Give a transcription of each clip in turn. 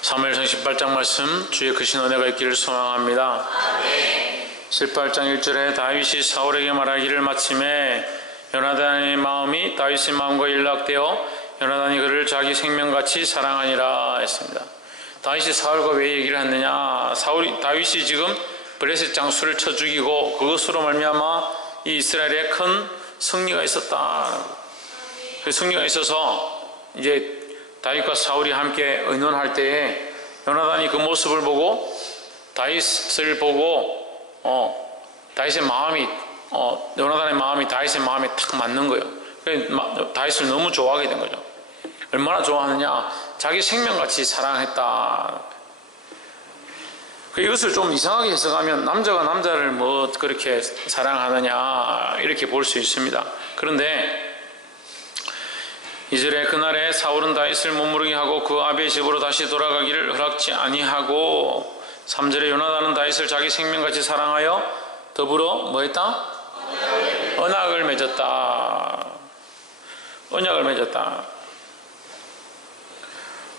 사무엘상 18장 말씀, 주의 크신 은혜가 있기를 소망합니다. 18장 1절에 다윗이 사울에게 말하기를 마침에 요나단의 마음이 다윗의 마음과 일락되어 요나단이 그를 자기 생명같이 사랑하니라 했습니다. 다윗이 사울과 왜 얘기를 했느냐? 다윗이 지금 블레셋 장수를 쳐 죽이고 그것으로 말미암아 이 이스라엘에 큰 승리가 있었다. 그 승리가 있어서 이제 다윗과 사울이 함께 의논할 때에 요나단이 그 모습을 보고 다윗을 보고 다윗의 마음이 요나단의 마음이 다윗의 마음에 탁 맞는 거예요. 그래서 다윗을 너무 좋아하게 된 거죠. 얼마나 좋아하느냐? 자기 생명같이 사랑했다. 이것을 좀 이상하게 해석하면 남자가 남자를 뭐 그렇게 사랑하느냐 이렇게 볼 수 있습니다. 그런데 2절에 그날에 사울은 다윗을 못무르게 하고 그 아비의 집으로 다시 돌아가기를 허락지 아니하고 3절에 요나단은 다윗을 자기 생명같이 사랑하여 더불어 뭐 했다? 언약을 맺었다. 언약을 맺었다.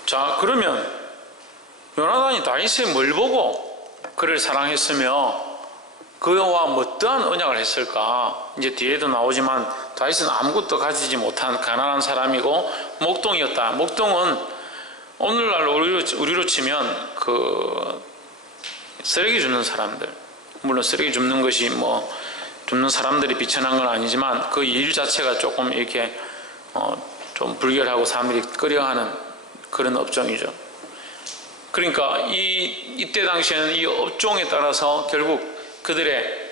자, 그러면 요나단이 다윗의 뭘 보고 그를 사랑했으며 그와 어떠한 언약을 했을까? 이제 뒤에도 나오지만 다윗은 아무것도 가지지 못한 가난한 사람이고 목동이었다. 목동은 오늘날 우리로 치면 그 쓰레기 줍는 사람들, 물론 쓰레기 줍는 것이 뭐 줍는 사람들이 비천한 건 아니지만 그 일 자체가 조금 이렇게 좀 불결하고 사람들이 꺼려하는 그런 업종이죠. 그러니까 이때 당시에는 이 업종에 따라서 결국 그들의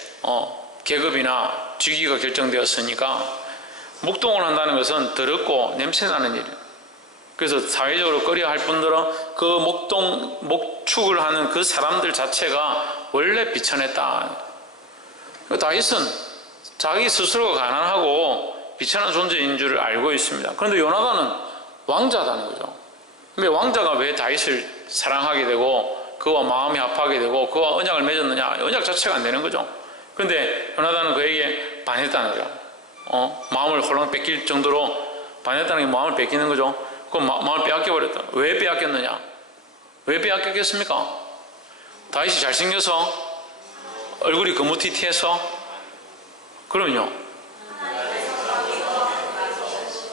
계급이나 직위가 결정되었으니까 목동을 한다는 것은 더럽고 냄새나는 일이에요. 그래서 사회적으로 꺼려할 뿐더러 그 목축을 하는 그 사람들 자체가 원래 비천했다. 다윗은 자기 스스로가 가난하고 비천한 존재인 줄 알고 있습니다. 그런데 요나단은 왕자다는 거죠. 근데 왕자가 왜 다윗을 사랑하게 되고 그와 마음이 합하게 되고 그와 언약을 맺었느냐? 언약 자체가 안 되는 거죠. 그런데 요나단은 그에게 반했다는 거죠. 마음을 홀랑 뺏길 정도로 반했다는 게 마음을 뺏기는 거죠. 그 마음을 빼앗겨버렸다. 왜 빼앗겼느냐? 왜 빼앗겼겠습니까? 다윗이 잘생겨서? 얼굴이 거무튀튀해서? 그럼요.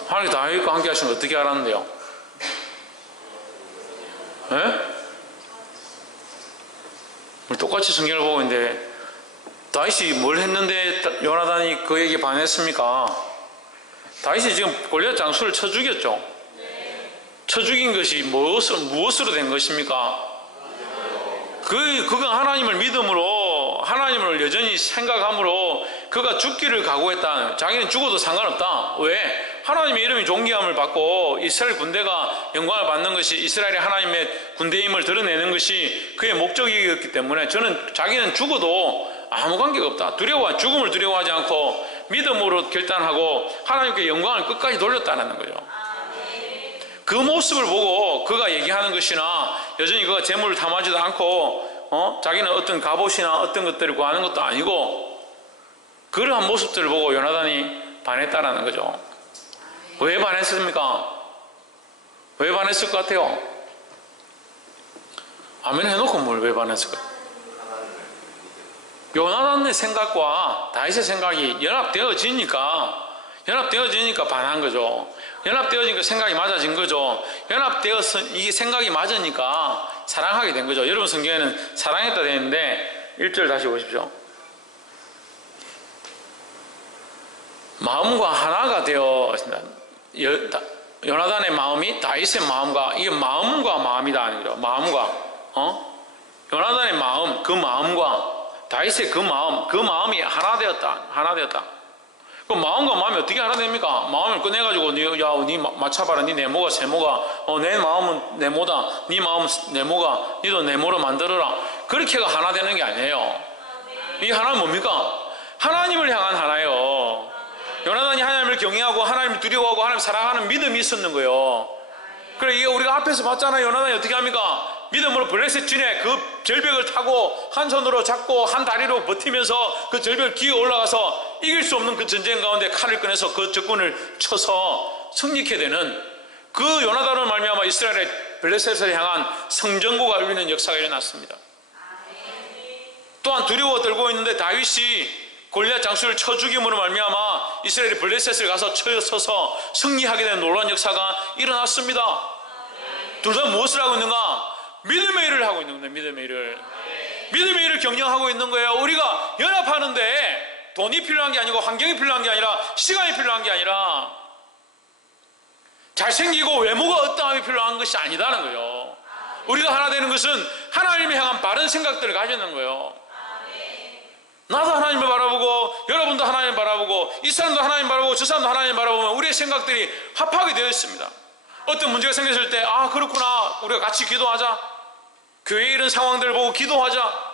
하나님 다윗과 함께 하신 거 어떻게 알았는데요? 예? 똑같이 성경을 보고 있는데 다윗이 뭘 했는데 요나단이 그에게 반했습니까? 다윗이 지금 골리앗 장수를 쳐 죽였죠. 쳐 죽인 것이 무엇으로 된 것입니까? 그가 하나님을 믿음으로 하나님을 여전히 생각함으로 그가 죽기를 각오했다. 자기는 죽어도 상관없다. 왜? 하나님의 이름이 존귀함을 받고 이스라엘 군대가 영광을 받는 것이 이스라엘의 하나님의 군대임을 드러내는 것이 그의 목적이었기 때문에 자기는 죽어도 아무 관계가 없다. 죽음을 두려워하지 않고 믿음으로 결단하고 하나님께 영광을 끝까지 돌렸다는 거죠. 그 모습을 보고 그가 얘기하는 것이나 여전히 그가 재물을 탐하지도 않고 자기는 어떤 갑옷이나 어떤 것들을 구하는 것도 아니고 그러한 모습들을 보고 요나단이 반했다라는 거죠. 왜 반했습니까? 왜 반했을 것 같아요? 아멘 해놓고 뭘 왜 반했을까? 요나단의 생각과 다윗의 생각이 연합되어지니까 반한 거죠. 연합되어지니까 생각이 맞아진 거죠. 연합되어서 이게 생각이 맞으니까 사랑하게 된 거죠. 여러분 성경에는 사랑했다 되어 있는데 1절 다시 보십시오. 마음과 하나가 되었습니다. 요나단의 마음이 다윗의 마음과 이게 마음과 마음이다 하는 거죠. 마음과 요나단의 마음, 그 마음과 다윗의 그 마음이 하나 되었다. 그 마음과 마음이 어떻게 하나 됩니까? 마음을 꺼내가지고 니 맞춰봐라. 니 네모가 세모가 내 마음은 네모다. 니 마음은 네모가 니도 네모로 만들어라. 그렇게가 하나 되는 게 아니에요. 이 하나는 뭡니까? 하나님을 향한 하나예요. 요나단이 하나님을 경외하고 하나님을 두려워하고 하나님을 사랑하는 믿음이 있었는 거예요. 그래 이게 우리가 앞에서 봤잖아요. 요나단이 어떻게 합니까? 믿음으로 블레셋 진에 그 절벽을 타고 한 손으로 잡고 한 다리로 버티면서 그 절벽을 기어 올라가서 이길 수 없는 그 전쟁 가운데 칼을 꺼내서 그 적군을 쳐서 승리케 되는 그 요나단을 말미암아 이스라엘의 블레셋을 향한 성전고가 울리는 역사가 일어났습니다. 또한 두려워 떨고 있는데 다윗이 골리앗 장수를 쳐 죽임으로 말미암아 이스라엘이 블레셋을 가서 쳐서서 승리하게 된 놀라운 역사가 일어났습니다. 둘 다 무엇을 하고 있는가? 믿음의 일을 하고 있는 거예요. 믿음의 일을. 믿음의 일을 경영하고 있는 거예요. 우리가 연합하는데 돈이 필요한 게 아니고 환경이 필요한 게 아니라 시간이 필요한 게 아니라 잘생기고 외모가 어떠함이 필요한 것이 아니다는 거예요. 우리가 하나 되는 것은 하나님을 향한 바른 생각들을 가지는 거예요. 나도 하나님을 바라보고 여러분도 하나님을 바라보고 이 사람도 하나님 바라보고 저 사람도 하나님 바라보면 우리의 생각들이 합하게 되어 있습니다. 어떤 문제가 생겼을 때 그렇구나, 우리가 같이 기도하자. 교회의 이런 상황들을 보고 기도하자.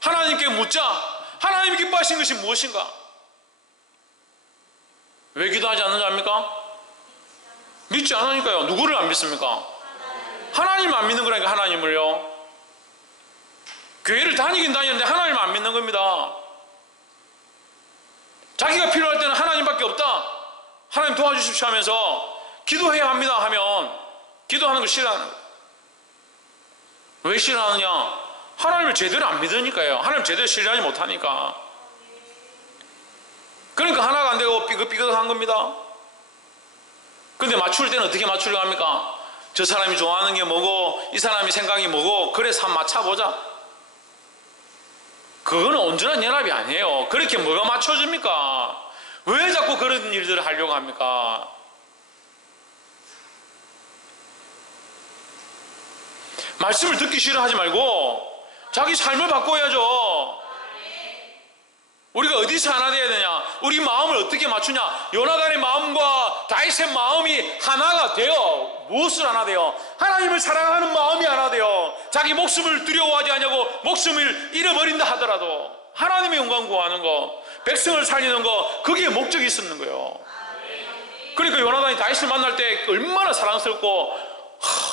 하나님께 묻자. 하나님이 기뻐하신 것이 무엇인가? 왜 기도하지 않는지 압니까? 믿지 않으니까요. 누구를 안 믿습니까? 하나님을 안 믿는 거라니까. 하나님을요. 교회를 다니긴 다니는데 하나님을 안 믿는 겁니다. 자기가 필요할 때는 하나님밖에 없다, 하나님 도와주십시오 하면서 기도해야 합니다 하면 기도하는 걸 싫어하는 거예요. 왜 싫어하느냐? 하나님을 제대로 안 믿으니까요. 하나님 제대로 신뢰하지 못하니까. 그러니까 하나가 안 되고 삐끗삐끗한 겁니다. 근데 맞출 때는 어떻게 맞추려고 합니까? 저 사람이 좋아하는 게 뭐고 이 사람이 생각이 뭐고 그래서 한번 맞춰보자. 그거는 온전한 연합이 아니에요. 그렇게 뭐가 맞춰집니까? 왜 자꾸 그런 일들을 하려고 합니까? 말씀을 듣기 싫어하지 말고 자기 삶을 바꿔야죠. 우리가 어디서 하나 되어야 되냐? 우리 마음을 어떻게 맞추냐? 요나단의 마음과 다윗의 마음이 하나가 되어 무엇을 하나 되어? 하나님을 사랑하는 마음이 하나 되어 자기 목숨을 두려워하지 않냐고 목숨을 잃어버린다 하더라도 하나님의 영광 구하는 거, 백성을 살리는 거, 거기에 목적이 있었는 거예요. 그러니까 요나단이 다윗을 만날 때 얼마나 사랑스럽고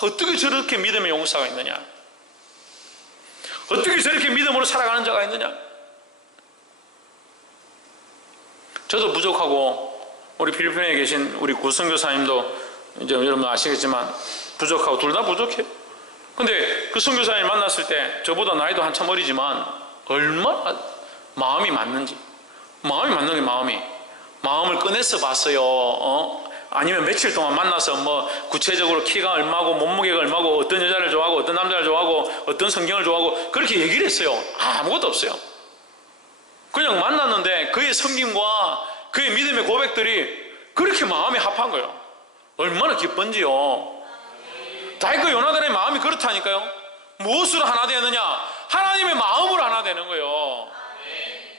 어떻게 저렇게 믿음의 용사가 있느냐? 어떻게 저렇게 믿음으로 살아가는 자가 있느냐? 저도 부족하고 우리 필리핀에 계신 우리 구선교사님도 이제 여러분 아시겠지만 부족하고 둘 다 부족해요. 근데 그 선교사님 만났을 때 저보다 나이도 한참 어리지만 얼마나 마음이 맞는지, 마음이 맞는 게 마음을 꺼내서 봤어요. 아니면 며칠 동안 만나서 뭐 구체적으로 키가 얼마고 몸무게가 얼마고 어떤 여자를 좋아하고 어떤 남자를 좋아하고 어떤 성경을 좋아하고 그렇게 얘기를 했어요. 아무것도 없어요. 그냥 만났는데 그의 섬김과 그의 믿음의 고백들이 그렇게 마음이 합한 거예요. 얼마나 기쁜지요. 다윗과 요나단의 마음이 그렇다니까요. 무엇으로 하나 되느냐? 하나님의 마음으로 하나 되는 거예요.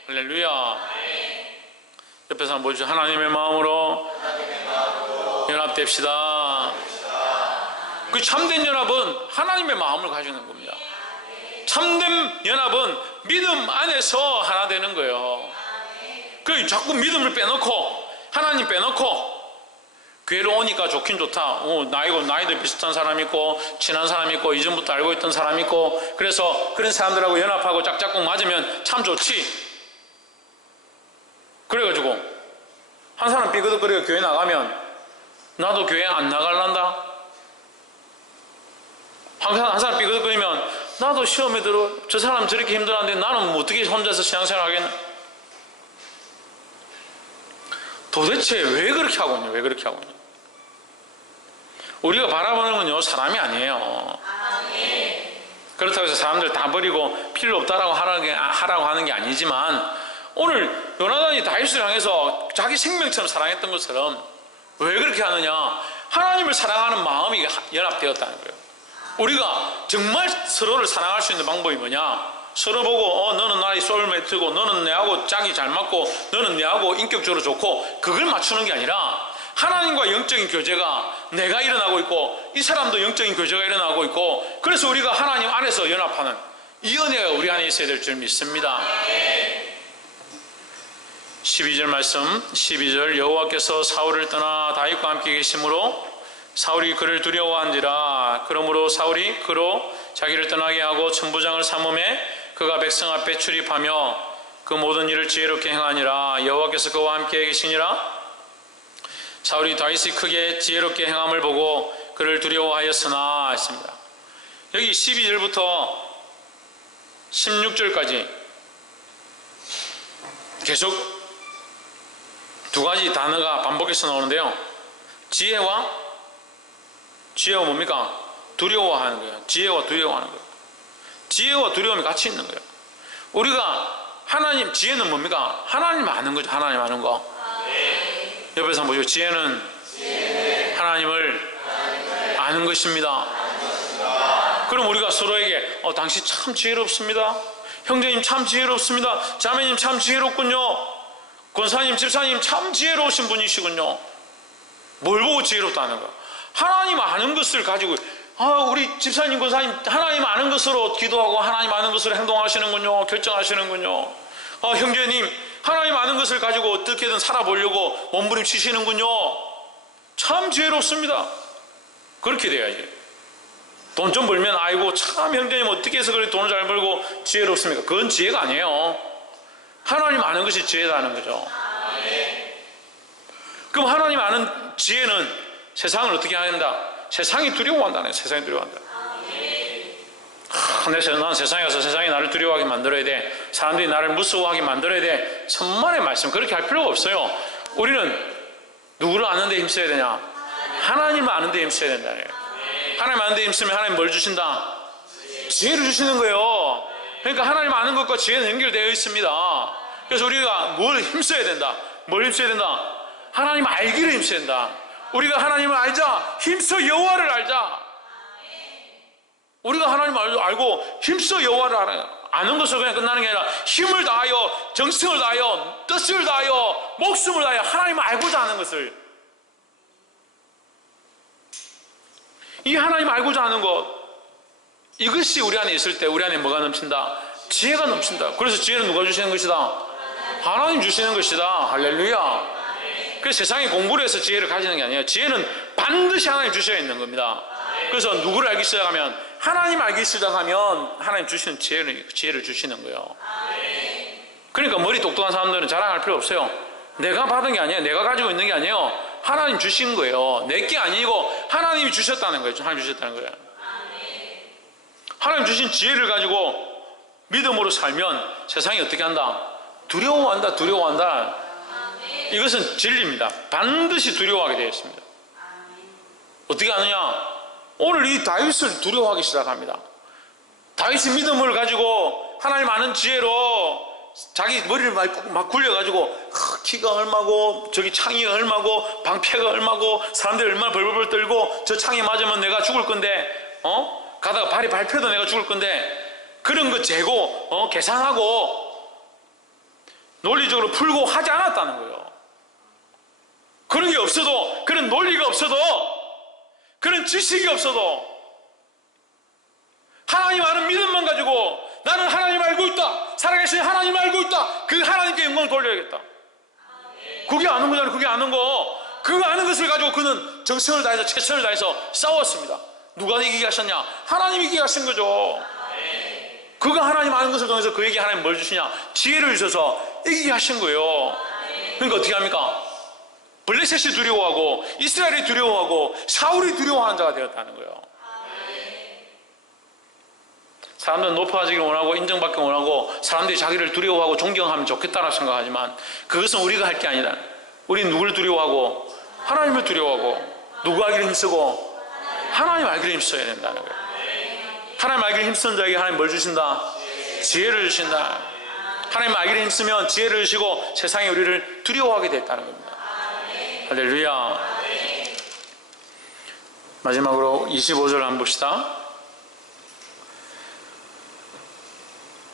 할렐루야. 옆에 사람 보여주세요. 하나님의 마음으로 연합됩시다. 그 참된 연합은 하나님의 마음을 가지는 겁니다. 참된 연합은 믿음 안에서 하나 되는 거예요. 그 자꾸 믿음을 빼놓고 하나님 빼놓고 교회로 오니까 좋긴 좋다. 나이도 비슷한 사람 있고 친한 사람 있고 이전부터 알고 있던 사람 있고 그래서 그런 사람들하고 연합하고 짝짝꿍 맞으면 참 좋지. 그래가지고 한 사람 삐그덕거리고 교회 나가면 나도 교회 안 나갈란다. 한 사람 삐그덕거리면 나도 시험에 들어. 저 사람 저렇게 힘들었는데 나는 뭐 어떻게 혼자서 신앙생활 하겠나? 도대체 왜 그렇게 하고 있냐? 왜 그렇게 하고 있냐? 우리가 바라보는 건요, 사람이 아니에요. 그렇다고 해서 사람들 다 버리고 필요 없다라고 하라고 하는 게 아니지만 오늘 요나단이 다윗을 향해서 자기 생명처럼 사랑했던 것처럼 왜 그렇게 하느냐? 하나님을 사랑하는 마음이 연합되었다는 거예요. 우리가 정말 서로를 사랑할 수 있는 방법이 뭐냐? 서로 보고 너는 나의 소울메이트고 너는 내하고 짝이 잘 맞고 너는 내하고 인격적으로 좋고 그걸 맞추는 게 아니라 하나님과 영적인 교제가 내가 일어나고 있고 이 사람도 영적인 교제가 일어나고 있고 그래서 우리가 하나님 안에서 연합하는 이 은혜가 우리 안에 있어야 될 줄 믿습니다. 12절 말씀 12절 여호와께서 사울을 떠나 다윗과 함께 계심으로 사울이 그를 두려워한지라. 그러므로 사울이 그로 자기를 떠나게 하고 천부장을 삼음에 그가 백성 앞에 출입하며 그 모든 일을 지혜롭게 행하니라. 여호와께서 그와 함께 계시니라. 사울이 다윗이 크게 지혜롭게 행함을 보고 그를 두려워하였으나 했습니다. 여기 12절부터 16절까지 계속 두 가지 단어가 반복해서 나오는데요. 지혜와 뭡니까? 두려워하는 거예요. 지혜와 두려워하는 거예요. 지혜와 두려움이 같이 있는 거예요. 우리가 하나님, 지혜는 뭡니까? 하나님 아는 거죠. 하나님 아는 거. 옆에서 한번 보죠. 지혜는 하나님을 아는 것입니다. 그럼 우리가 서로에게 당신 참 지혜롭습니다. 형제님 참 지혜롭습니다. 자매님 참 지혜롭군요. 권사님, 집사님 참 지혜로우신 분이시군요. 뭘 보고 지혜롭다는 거야? 하나님 아는 것을 가지고 우리 집사님, 권사님 하나님 아는 것으로 기도하고 하나님 아는 것으로 행동하시는군요. 결정하시는군요. 형제님 하나님 아는 것을 가지고 어떻게든 살아보려고 몸부림치시는군요. 참 지혜롭습니다. 그렇게 돼야지. 돈 좀 벌면 아이고 참 형제님 어떻게 해서 그렇게 돈을 잘 벌고 지혜롭습니까? 그건 지혜가 아니에요. 하나님 아는 것이 지혜라는 거죠. 그럼 하나님 아는 지혜는 세상을 어떻게 한다? 세상이 두려워한다네. 세상이 두려워한다. 난 세상에 가서 세상이 나를 두려워하게 만들어야 돼. 사람들이 나를 무서워하게 만들어야 돼. 천만의 말씀. 그렇게 할 필요가 없어요. 우리는 누구를 아는 데 힘써야 되냐? 하나님을 아는 데 힘써야 된다. 하나님 아는 데 힘쓰면 하나님 뭘 주신다? 지혜를 주시는 거예요. 그러니까 하나님 아는 것과 지혜는 연결되어 있습니다. 그래서 우리가 뭘 힘써야 된다? 뭘 힘써야 된다? 하나님 알기를 힘써야 된다. 우리가 하나님을 알자. 힘써 여호와를 알자. 우리가 하나님을 알고 힘써 여호와를 알아요. 아는 것으로 그냥 끝나는 게 아니라 힘을 다하여 정성을 다하여 뜻을 다하여 목숨을 다하여 하나님을 알고자 하는 것을, 이 하나님 알고자 하는 것, 이것이 우리 안에 있을 때 우리 안에 뭐가 넘친다? 지혜가 넘친다. 그래서 지혜는 누가 주시는 것이다? 하나님 주시는 것이다. 할렐루야. 그래서 세상에 공부를 해서 지혜를 가지는 게 아니에요. 지혜는 반드시 하나님 주셔야 있는 겁니다. 그래서 누구를 알기 시작하면, 하나님 알기 시작하면 하나님 주시는 지혜를 주시는 거예요. 그러니까 머리 똑똑한 사람들은 자랑할 필요 없어요. 내가 받은 게 아니에요. 내가 가지고 있는 게 아니에요. 하나님 주신 거예요. 내 게 아니고 하나님이 주셨다는 거예요. 하나님 주셨다는 거예요. 하나님 주신 지혜를 가지고 믿음으로 살면 세상이 어떻게 한다? 두려워한다. 두려워한다. 이것은 진리입니다. 반드시 두려워하게 되어 있습니다. 어떻게 하느냐? 오늘 이 다윗을 두려워하기 시작합니다. 다윗이 믿음을 가지고 하나님 아는 지혜로 자기 머리를 막 굴려가지고 키가 얼마고 저기 창이 얼마고 방패가 얼마고 사람들이 얼마나 벌벌벌 떨고 저 창에 맞으면 내가 죽을 건데 가다가 발이 밟혀도 내가 죽을 건데 그런 거 재고 계산하고 논리적으로 풀고 하지 않았다는 거예요. 그런 게 없어도, 그런 논리가 없어도, 그런 지식이 없어도 하나님 아는 믿음만 가지고 나는 하나님 알고 있다, 살아계신 하나님 알고 있다, 그 하나님께 영광을 돌려야겠다. 그게 아는 거잖아요. 그게 아는 거. 그거 아는 것을 가지고 그는 정성을 다해서 최선을 다해서 싸웠습니다. 누가 이기게 하셨냐? 하나님이 이기게 하신 거죠. 그가 하나님 아는 것을 통해서 그에게 하나님 뭘 주시냐? 지혜를 주셔서 이기게 하신 거예요. 그러니까 어떻게 합니까? 블레셋이 두려워하고 이스라엘이 두려워하고 사울이 두려워하는 자가 되었다는 거예요. 사람들은 높아지기를 원하고 인정받기를 원하고 사람들이 자기를 두려워하고 존경하면 좋겠다라고 생각하지만 그것은 우리가 할 게 아니다. 우리는 누구를 두려워하고? 하나님을 두려워하고. 누구 알기를 힘쓰고? 하나님 알기를 힘써야 된다는 거예요. 하나님 알기를 힘쓰는 자에게 하나님 뭘 주신다? 지혜를 주신다. 하나님 알기를 힘쓰면 지혜를 주시고 세상이 우리를 두려워하게 됐다는 겁니다. 할렐루야. 마지막으로 25절 한번 봅시다.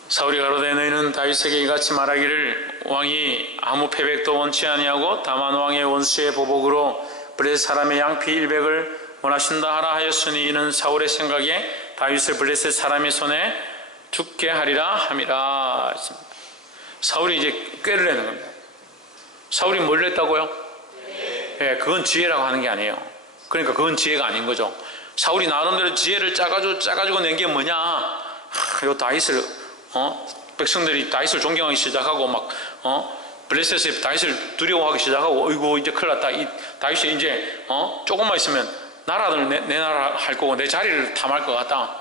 사울이 가로되 너희는 다윗에게 이같이 말하기를 왕이 아무 패백도 원치 아니하고 다만 왕의 원수의 보복으로 블레셋 사람의 양피 100을 원하신다 하라 하였으니 이는 사울의 생각에 다윗을 블레셋 사람의 손에 죽게 하리라 함이라 했습니다. 사울이 이제 꾀를 내는 겁니다. 사울이 뭘 냈다고요? 네, 그건 지혜라고 하는 게 아니에요. 그러니까 그건 지혜가 아닌 거죠. 사울이 나름대로 지혜를 짜가지고 낸 게 뭐냐? 요 다윗을 백성들이 다윗을 존경하기 시작하고 막 블레셋이 다윗을 두려워하기 시작하고 어이구 이제 큰일 났다. 이 다윗이 이제 조금만 있으면 나라를 내 나라 할 거고 내 자리를 탐할 것 같다.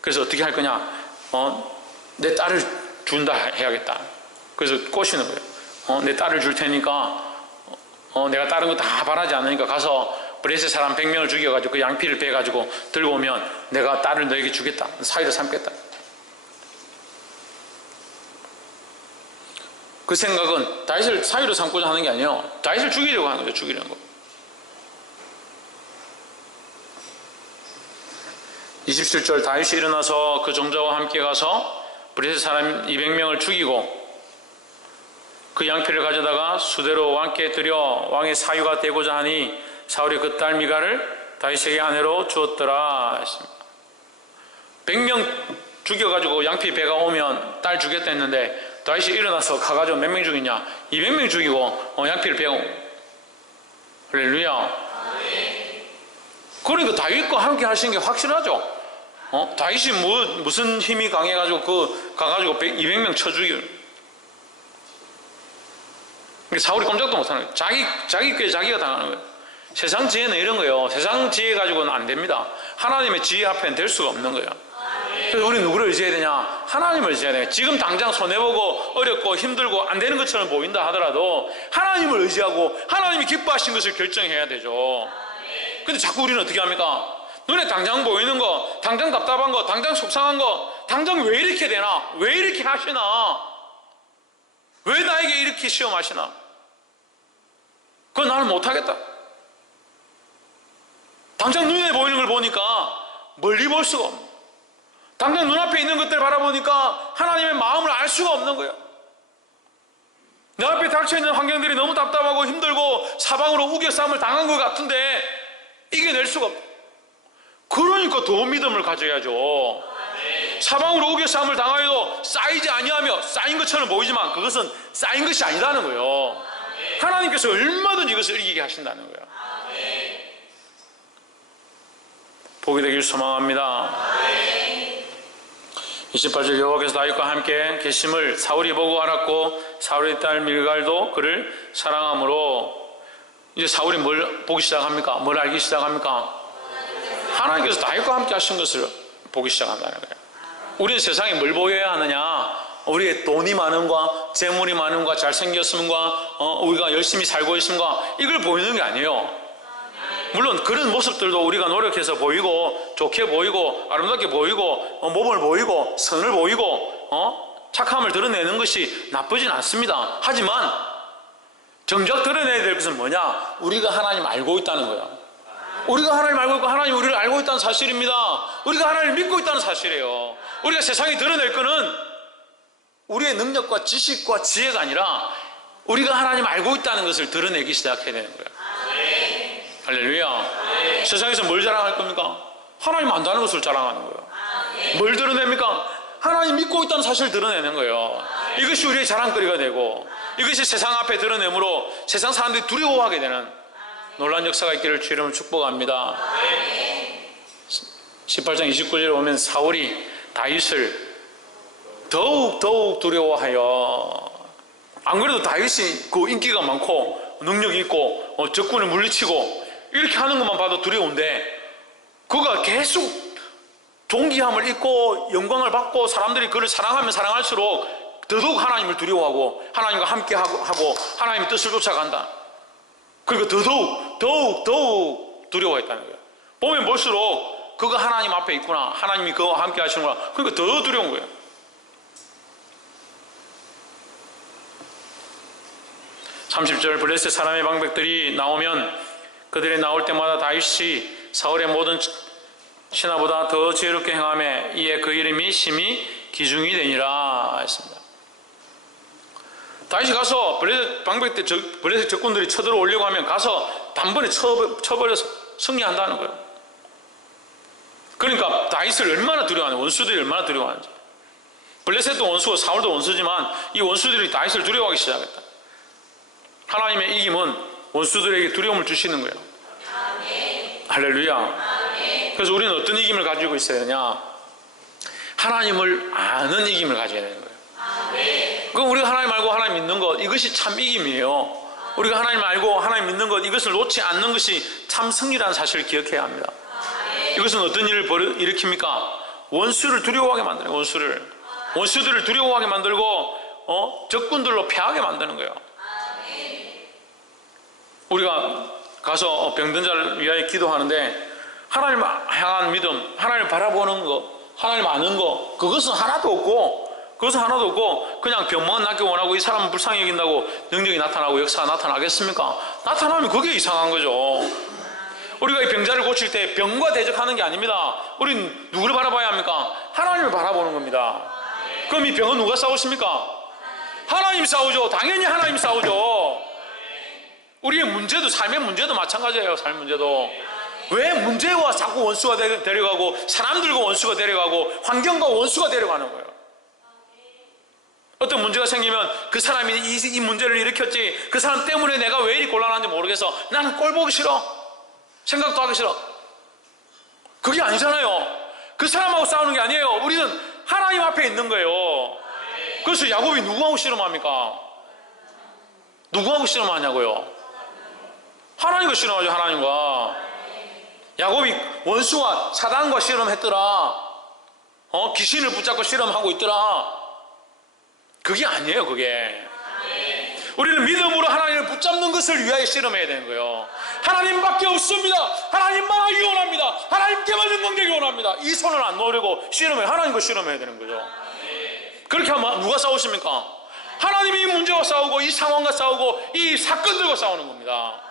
그래서 어떻게 할 거냐? 내 딸을 준다 해야겠다. 그래서 꼬시는 거예요. 내 딸을 줄 테니까 내가 다른 거 다 바라지 않으니까 가서 블레셋 사람 100명을 죽여가지고 그 양피를 빼가지고 들고 오면 내가 딸을 너에게 주겠다. 사위로 삼겠다. 그 생각은 다윗을 사위로 삼고자 하는 게 아니에요. 다윗을 죽이려고 하는 거죠. 죽이려는 거. 27절 다윗이 일어나서 그 종자와 함께 가서 블레셋 사람 200명을 죽이고 그 양피를 가져다가 수대로 왕께 드려 왕의 사유가 되고자 하니 사울이 그 딸 미갈을 다윗에게 아내로 주었더라 했습니다. 100명 죽여가지고 양피 배가 오면 딸 주겠다 했는데 다윗이 일어나서 가가지고 몇 명 죽이냐? 200명 죽이고 양피를 빼고. 할렐루야. 그러니까 다윗과 함께 하신 게 확실하죠. 다윗이 무슨 힘이 강해가지고 가가지고 200명 쳐 죽여. 사울이 꼼짝도 못하는 거예요. 자기 꾀 자기가 당하는 거예요. 세상 지혜는 이런 거예요. 세상 지혜 가지고는 안 됩니다. 하나님의 지혜 앞에는 될 수가 없는 거예요. 그래서 우리 누구를 의지해야 되냐? 하나님을 의지해야 돼요. 지금 당장 손해보고 어렵고 힘들고 안 되는 것처럼 보인다 하더라도 하나님을 의지하고 하나님이 기뻐하신 것을 결정해야 되죠. 근데 자꾸 우리는 어떻게 합니까? 눈에 당장 보이는 거, 당장 답답한 거, 당장 속상한 거, 당장 왜 이렇게 되나? 왜 이렇게 하시나? 왜 나에게 이렇게 시험하시나? 그건 나는 못하겠다. 당장 눈에 보이는 걸 보니까 멀리 볼 수가 없는 거예요. 당장 눈앞에 있는 것들 바라보니까 하나님의 마음을 알 수가 없는 거예요. 내 앞에 닥쳐있는 환경들이 너무 답답하고 힘들고 사방으로 우겨싸움을 당한 것 같은데 이겨낼 수가 없어요. 그러니까 더 믿음을 가져야죠. 사방으로 우겨싸움을 당하여도 쌓이지 아니하며 쌓인 것처럼 보이지만 그것은 쌓인 것이 아니라는 거예요. 하나님께서 얼마든지 이것을 이기게 하신다는 거예요. 복이 되길 소망합니다. 28절 여호와께서 다윗과 함께 계심을 사울이 보고 알았고 사울의 딸 밀갈도 그를 사랑함으로. 이제 사울이 뭘 보기 시작합니까? 뭘 알기 시작합니까? 하나님께서 다윗과 함께 하신 것을 보기 시작한다는 거예요. 우리는 세상에 뭘 보여야 하느냐? 우리의 돈이 많음과 재물이 많음과 잘생겼음과 우리가 열심히 살고 있음과 이걸 보이는 게 아니에요. 물론 그런 모습들도 우리가 노력해서 보이고 좋게 보이고 아름답게 보이고 몸을 보이고 선을 보이고 착함을 드러내는 것이 나쁘진 않습니다. 하지만 정작 드러내야 될 것은 뭐냐? 우리가 하나님 알고 있다는 거야. 우리가 하나님 알고 있고 하나님 우리를 알고 있다는 사실입니다. 우리가 하나님을 믿고 있다는 사실이에요. 우리가 세상에 드러낼 것은 우리의 능력과 지식과 지혜가 아니라 우리가 하나님 알고 있다는 것을 드러내기 시작해야 되는 거예요. 할렐루야. 세상에서 뭘 자랑할 겁니까? 하나님 안다는 것을 자랑하는 거예요. 뭘 드러냅니까? 하나님 믿고 있다는 사실을 드러내는 거예요. 이것이 우리의 자랑거리가 되고 이것이 세상 앞에 드러내므로 세상 사람들이 두려워하게 되는 놀라운 역사가 있기를 주 이름으로 축복합니다. 18장 29절에 보면 사울이 다윗을 더욱 두려워하여, 안 그래도 다윗이 그 인기가 많고 능력이 있고 적군을 물리치고 이렇게 하는 것만 봐도 두려운데 그가 계속 존귀함을 입고 영광을 받고 사람들이 그를 사랑하면 사랑할수록 더더욱 하나님을 두려워하고 하나님과 함께 하고 하나님의 뜻을 쫓아간다. 그러니까 더욱 두려워했다는 거예요. 보면 볼수록 그가 하나님 앞에 있구나, 하나님이 그와 함께 하시는구나, 그러니까 더 두려운 거예요. (30절) 블레셋 사람의 방백들이 나오면 그들이 나올 때마다 다윗이 사울의 모든 신하보다 더 지혜롭게 행하며 이에 그 이름이 심히 기중이 되니라 했습니다. 다윗이 가서 블레셋 방백들, 블레셋 적군들이 쳐들어오려고 하면 가서 단번에 쳐버려서 승리한다는 거예요. 그러니까 다윗을 얼마나 두려워하는지, 원수들이 얼마나 두려워하는지. 블레셋도 원수고 사울도 원수지만 이 원수들이 다윗을 두려워하기 시작했다. 하나님의 이김은 원수들에게 두려움을 주시는 거예요. 아멘. 할렐루야. 아멘. 그래서 우리는 어떤 이김을 가지고 있어야 하냐? 하나님을 아는 이김을 가져야 되는 거예요. 아멘. 그럼 우리가 하나님 알고 하나님 믿는 것, 이것이 참 이김이에요. 우리가 하나님 알고 하나님 믿는 것, 이것을 놓지 않는 것이 참 승리라는 사실을 기억해야 합니다. 이것은 어떤 일을 일으킵니까? 원수를 두려워하게 만드는 거예요. 원수들을 두려워하게 만들고 적군들로 패하게 만드는 거예요. 우리가 가서 병든 자를 위하여 기도하는데 하나님 향한 믿음, 하나님을 바라보는 것, 하나님 아는 것, 그것은 하나도 없고 그냥 병만 낫게 원하고 이 사람은 불쌍히 여긴다고 능력이 나타나고 역사가 나타나겠습니까? 나타나면 그게 이상한 거죠. 우리가 이 병자를 고칠 때 병과 대적하는 게 아닙니다. 우린 누구를 바라봐야 합니까? 하나님을 바라보는 겁니다. 그럼 이 병은 누가 싸우십니까? 하나님이 싸우죠. 당연히 하나님이 싸우죠. 우리의 문제도, 삶의 문제도 마찬가지예요. 삶 문제도. 왜 문제와 자꾸 원수가 데려가고 사람들과 원수가 데려가고 환경과 원수가 데려가는 거예요. 어떤 문제가 생기면 그 사람이 이 문제를 일으켰지, 그 사람 때문에 내가 왜 이리 곤란한지 모르겠어, 나는 꼴 보기 싫어, 생각도 하기 싫어. 그게 아니잖아요. 그 사람하고 싸우는 게 아니에요. 우리는 하나님 앞에 있는 거예요. 그래서 야곱이 누구하고 씨름합니까? 누구하고 씨름하냐고요? 하나님과 씨름하죠. 하나님과. 야곱이 원수와 사단과 씨름했더라. 귀신을 붙잡고 씨름하고 있더라. 그게 아니에요. 그게. 우리는 믿음으로 하나님을 붙잡는 것을 위하여 씨름해야 되는 거예요. 하나님밖에 없습니다. 하나님만이 원합니다. 하나님께만 능력이 원합니다. 이 손을 안 놓으려고 씨름해요. 하나님과 씨름해야 되는 거죠. 그렇게 하면 누가 싸우십니까? 하나님이 이 문제와 싸우고 이 상황과 싸우고 이 사건들과 싸우는 겁니다.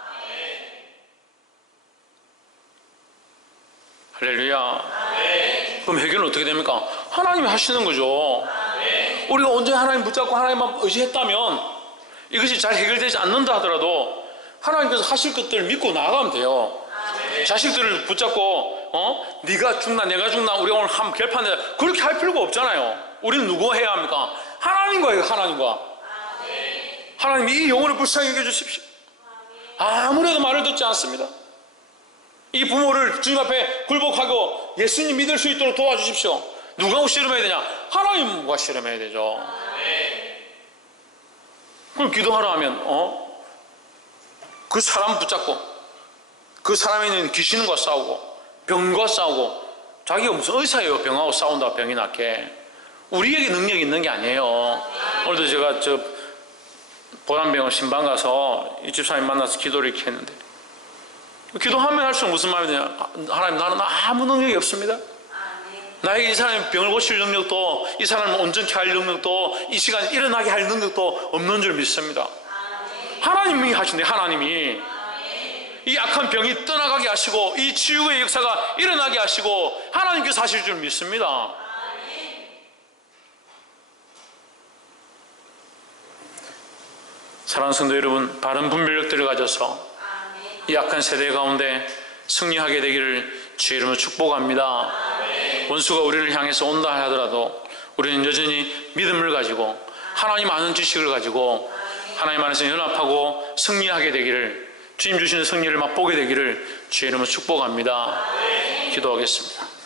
할렐루야. 그럼 해결은 어떻게 됩니까? 하나님이 하시는 거죠. 우리가 온전히 하나님 붙잡고 하나님만 의지했다면 이것이 잘 해결되지 않는다 하더라도 하나님께서 하실 것들을 믿고 나아가면 돼요. 자식들을 붙잡고 네가 죽나 내가 죽나 우리가 오늘 한번 결판내자, 그렇게 할 필요가 없잖아요. 우리는 누구 해야 합니까? 하나님과 해요. 하나님 이 영혼을 불쌍히 여겨주십시오. 아무래도 말을 듣지 않습니다. 이 부모를 주님 앞에 굴복하고 예수님 믿을 수 있도록 도와주십시오. 누가 씨름해야 되냐? 하나님과 씨름해야 되죠. 그럼 기도하라 하면 그 사람 붙잡고 그 사람에 있는 귀신과 싸우고 병과 싸우고, 자기가 무슨 의사예요? 병하고 싸운다고 병이 낫게. 우리에게 능력이 있는 게 아니에요. 오늘도 제가 보람병원 신방 가서 이 집사님 만나서 기도를 이렇게 했는데, 기도하면 할수록 무슨 말이 되냐? 하나님, 나는 아무 능력이 없습니다. 나에게 이 사람의 병을 고칠 능력도, 이 사람을 온전케 할 능력도, 이 시간에 일어나게 할 능력도 없는 줄 믿습니다. 하나님이 하신대. 하나님이 이 악한 병이 떠나가게 하시고 이 치유의 역사가 일어나게 하시고 하나님께서 하실 줄 믿습니다. 사랑하는 성도 여러분, 바른 분별력들을 가져서 이 악한 세대 가운데 승리하게 되기를 주의 이름으로 축복합니다. 원수가 우리를 향해서 온다 하더라도 우리는 여전히 믿음을 가지고 하나님 아는 지식을 가지고 하나님 안에서 연합하고 승리하게 되기를, 주님 주시는 승리를 맛보게 되기를 주의 이름으로 축복합니다. 기도하겠습니다.